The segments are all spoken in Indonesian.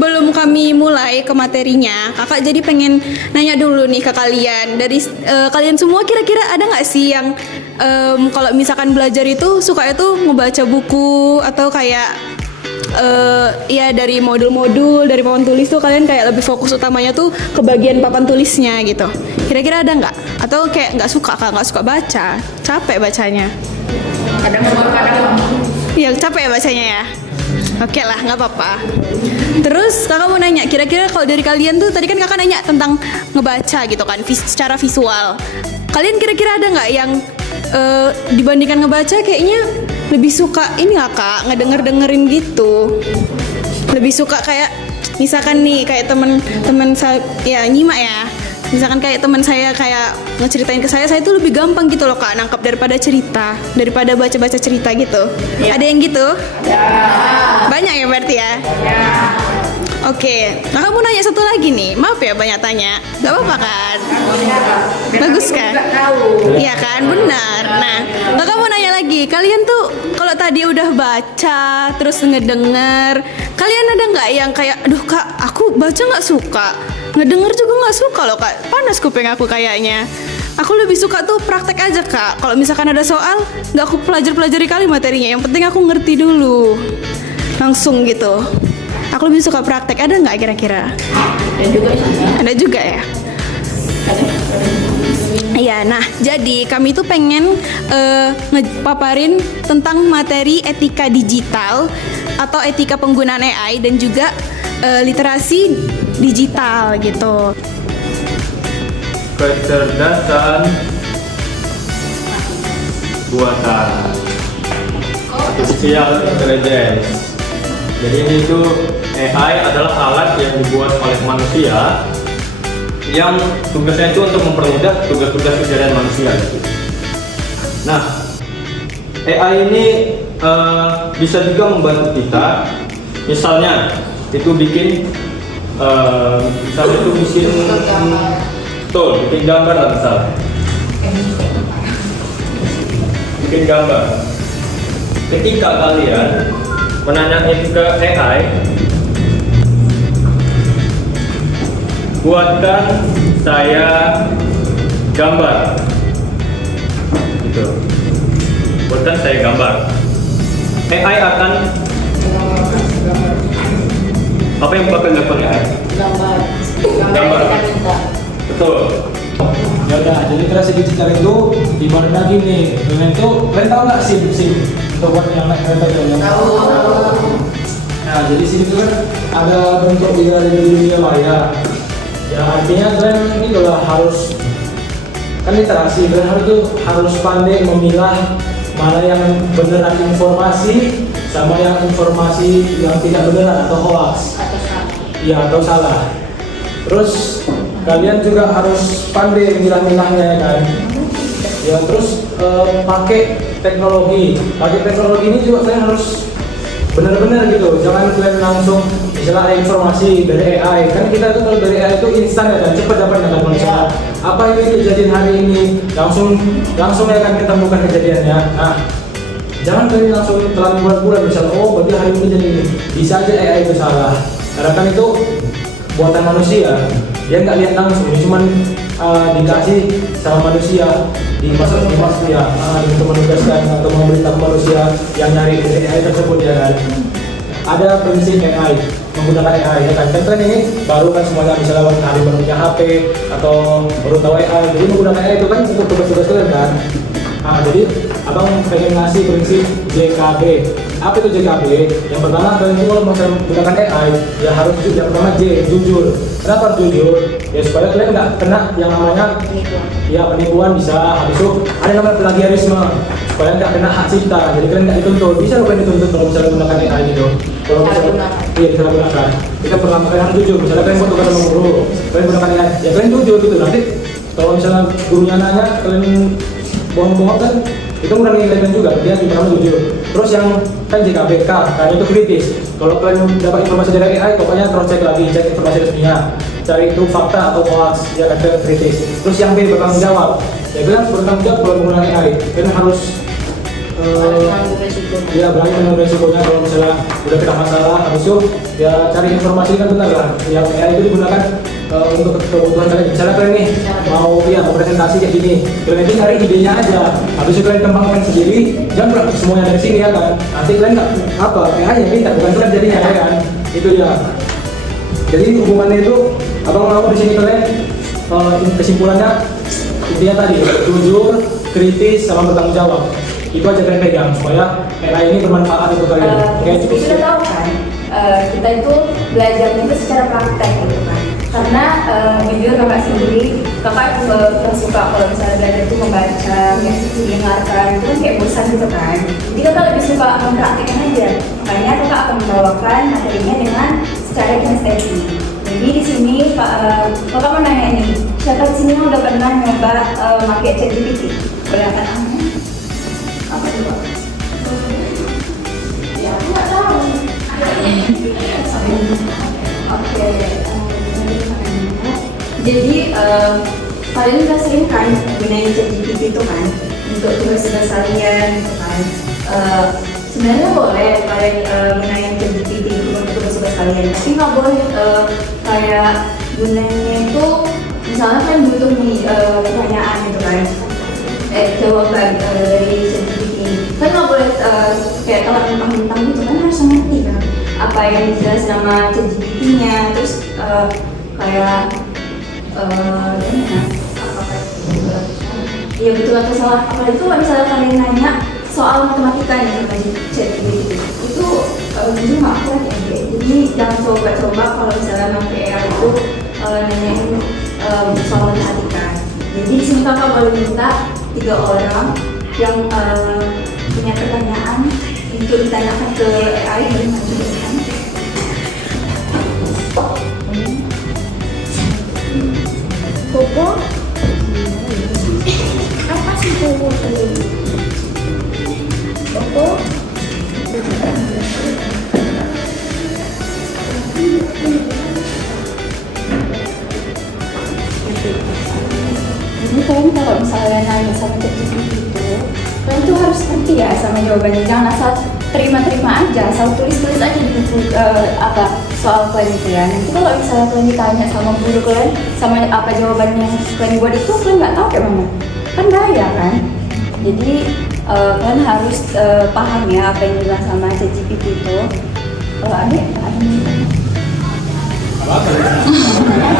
sebelum kami mulai ke materinya, kakak jadi pengen nanya dulu nih ke kalian. Dari kalian semua kira-kira ada nggak sih yang kalau misalkan belajar itu sukanya tuh ngebaca buku atau kayak ya dari modul-modul dari papan tulis tuh kalian kayak lebih fokus utamanya tuh ke bagian papan tulisnya gitu. Kira-kira ada nggak? Atau kayak nggak suka, kak nggak suka baca, capek bacanya? Kadang suka, kadang Iya capek ya bacanya ya. Oke lah, nggak apa-apa. Terus kakak mau nanya, kira-kira kalau dari kalian tuh tadi kan kakak nanya tentang ngebaca gitu kan, secara visual. Kalian kira-kira ada nggak yang dibandingkan ngebaca kayaknya lebih suka ini nggak kak, ngedenger-dengerin gitu? Lebih suka kayak misalkan nih kayak teman-teman saya ya nyimak ya. Misalkan kayak teman saya kayak ngeceritain ke saya tuh lebih gampang gitu loh kak nangkap daripada cerita, daripada baca-baca cerita gitu. Ya. Ada yang gitu? ya. Banyak ya berarti ya? Ya. Oke, nah kamu nanya satu lagi nih, maaf ya banyak tanya, gak apa-apa kan? Bagus kan? Iya kan, benar. Nah, kakak mau nanya lagi, kalian tuh kalau tadi udah baca, terus ngedenger, kalian ada nggak yang kayak, aduh kak, aku baca nggak suka, ngedenger juga nggak suka loh kak, panas kuping aku kayaknya. Aku lebih suka tuh praktek aja kak. Kalau misalkan ada soal, nggak aku pelajari kali materinya, yang penting aku ngerti dulu, langsung gitu. Aku lebih suka praktek, ada nggak kira-kira? Dan juga Ada juga ya? Iya, nah jadi kami tuh pengen ngepaparin tentang materi etika digital atau etika penggunaan AI dan juga literasi digital gitu. Kecerdasan buatan artificial intelligence. Jadi ini tuh AI adalah alat yang dibuat oleh manusia yang tugasnya itu untuk mempermudah tugas-tugas keseharian manusia. Nah, AI ini bisa juga membantu kita. Misalnya itu bikin bikin gambar lah misalnya. Bikin gambar. Ketika kalian menanyakan ke AI, buatkan saya gambar, gitu. Buatkan saya gambar. AI akan apa yang bakal dilakukan AI? gambar Gambar. yang kita minta. Betul. Ya udah, jadi literasi digital itu ibaratnya gini, kalian tahu nggak SIM untuk buat yang naik kereta itu? Tahu. Nah, jadi SIM itu kan ada bentuk di dunia maya. Ya artinya kalian itu lah harus kan literasi, kalian harus pandai memilah mana yang beneran informasi sama yang informasi yang tidak beneran atau hoax. Atau salah. Iya atau salah. Terus kalian juga harus pandai milah-milahnya ya kan. Ya terus pakai teknologi ini juga kalian harus benar-benar gitu. Jangan kalian langsung misalnya ada informasi dari AI. Kan kita tuh kalau dari AI itu instan ya kan, cepat dapatnya kan misalnya. Apa ini kejadian hari ini langsung ya kan kita bukan kejadiannya. Nah, jangan kalian langsung telan bulan-bulan misalnya, oh berarti hari ini jadi ini. Bisa aja AI itu salah. Karena kan itu buatan manusia, dia nggak lihat langsung, dia cuma dikasih sama manusia dimasuk ya untuk menugaskan atau memberitahu manusia yang nyari dari AI tersebut ya kan. Ada prinsip AI, menggunakan AI ya kan. Contohnya ini baru kan semuanya misalnya hari baru punya HP atau baru tahu AI, jadi menggunakan AI itu kan untuk tugas-tugas kalian kan. Nah, jadi abang pengen ngasih prinsip JKB. Apa itu JKB? Yang pertama kalian kalau mau menggunakan AI ya harus yang pertama J, jujur. Kenapa jujur? Ya supaya kalian nggak kena yang namanya penipuan bisa. Habis itu ada namanya plagiarisme supaya nggak kena hak cipta. Jadi kalian nggak dituntut. Bisa kalian dituntut kalau misalnya menggunakan AI gitu. Kalau misalnya bisa gunakan. Kita pertama kalian harus jujur. Misalnya kalian mau tugas sama guru, kalian gunakan AI. Ya kalian jujur gitu. Nanti kalau misalnya gurunya nanya kalian bohong-bohong kan itu mengurangi kalian juga, dia juga jujur. Terus yang kan JKBK, kan itu kritis. Kalau kalian dapat informasi dari AI, pokoknya cross check lagi, cek informasi resminya, cari itu fakta atau hoax, ya kan kritis. Terus yang B bertanggung jawab, ya kalian harus bertanggung jawab kalau menggunakan AI. Kalian harus Menanggung resiko. ya berani menanggung resikonya kalau misalnya udah kena masalah. Habis itu ya cari informasi kan benar lah. Yang AI itu digunakan untuk kebutuhan kalian. Misalnya kalian nih mau mau presentasi kayak gini, kalian itu cari idenya aja. Habis itu kalian kembangkan sendiri, jangan semuanya dari sini ya kan. Nanti kalian nggak apa AI nya pintar, bukan kalian jadinya ya kan. Itu dia. Jadi hubungannya itu abang mau di sini kalian kesimpulannya intinya tadi jujur, kritis, sama bertanggung jawab. Itu aja kalian pegang supaya AI ini bermanfaat untuk kalian. Oke, cukup. Kita tahu kan, kita itu belajarnya itu secara praktek gitu kan. Karena jujur kakak sendiri, kakak juga suka kalau misalnya belajar itu membaca, mendengarkan, itu kan kayak bosan gitu kan. Jadi kakak lebih suka mempraktekkan aja. Makanya kakak akan membawakan materinya dengan secara kinestetik. Jadi di sini kakak mau nanya nih, siapa di sini yang udah pernah nyoba pakai ChatGPT? Kelihatan apa coba? Ya aku nggak tahu. Oke. Jadi kalian udah sering kan gunain ChatGPT itu kan untuk tugas-tugas kalian gitu kan. Sebenarnya boleh kalian gunain ChatGPT itu untuk tugas-tugas kalian, tapi nggak boleh kayak gunanya itu misalnya kan butuh nih pertanyaan gitu kan, jawaban dari ChatGPT kan nggak boleh kayak telat mentang-mentang gitu kan, harus ngerti kan apa yang dijelas sama ChatGPT-nya, terus kayak iya betul atau salah. Apalagi itu kalau misalnya kalian nanya soal matematika nih sama ChatGPT itu jujur nggak akurat ya. Jadi jangan coba-coba kalau misalnya pakai AI itu nanyain soal matematika. Jadi di sini kakak boleh minta 3 orang yang punya pertanyaan untuk ditanyakan ke AI dari mana. Popo, apa sih Popo tadi? Popo, jadi kalian kalau misalnya nanya sama ChatGPT itu, kalian tuh harus ngerti ya sama jawabannya. Jangan asal terima-terima aja, asal tulis-tulis aja di buku soal kalian itu ya. Nanti kalau misalnya kalian ditanya sama guru kalian sama apa jawabannya yang kalian buat itu, kalian nggak tahu kayak mana, kan bahaya kan. Jadi kalian harus paham ya apa yang dibilang sama ChatGPT itu. Kalau ada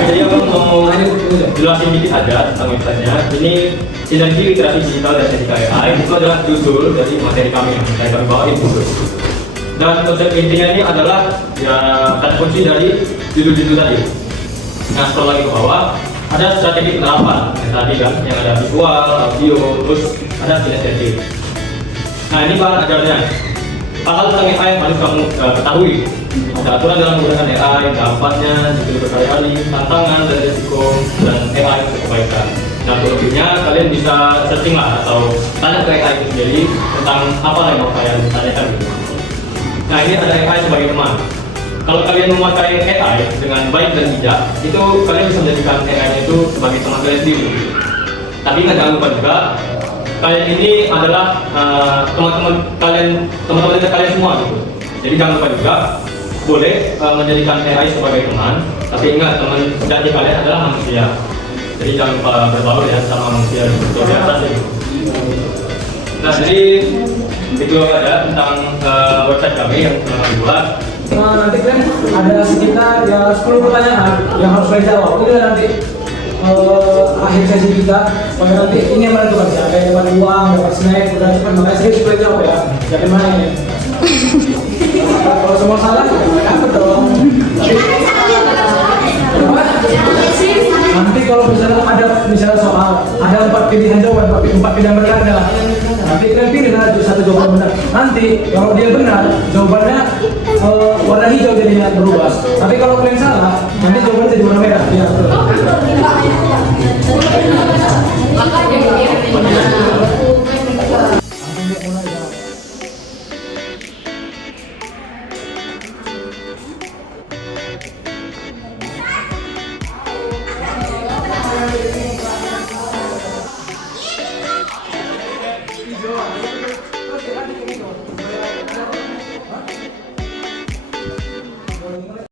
Jadi aku mau jelasin dikit aja tentang websitenya. Ini Sinergi Literasi Digital dan Etika AI. Itu adalah judul dari materi kami yang kami bawain dulu. Dan konsep intinya ini adalah ya kata kunci dari judul-judul tadi. Nah, scroll lagi ke bawah, ada strategi penerapan yang tadi kan, yang ada visual, audio, terus ada kinestetik. Nah, ini bahan ajarnya. Hal-hal tentang AI yang harus kamu ketahui. Ada aturan dalam menggunakan AI, dampaknya, judul berkali-kali, tantangan dan risiko, dan AI untuk kebaikan. Nah, lebihnya kalian bisa searching lah atau tanya ke AI itu sendiri tentang apa yang mau kalian tanyakan. Nah, ini ada AI sebagai teman. Kalau kalian memakai AI dengan baik dan bijak, itu kalian bisa menjadikan AI itu sebagai teman kalian sendiri. Tapi jangan lupa juga, kalian ini adalah teman-teman kalian semua gitu. Jadi jangan lupa juga boleh menjadikan AI sebagai teman, tapi ingat teman sejati kalian adalah manusia. Jadi jangan lupa berbaur ya sama manusia seperti biasa sih. Nah, jadi itu ada tentang website kami yang telah dibuat. Nah, nanti kan ada sekitar ya 10 pertanyaan yang harus kalian jawab. Itu nanti akhir sesi kita, supaya nanti ini yang menentukan siapa yang dapat uang, dapat snack, udah cepat. Makanya serius kalian jawab ya, jangan main ya. Kalau semua salah, dapat dong. Nanti kalau misalnya soal ada 4 pilihan jawaban, 4 pilihan berkanda, nanti kalian pilih satu jawaban benar. Nanti kalau dia benar, jawabannya warna hijau jadinya berubah. Tapi kalau kalian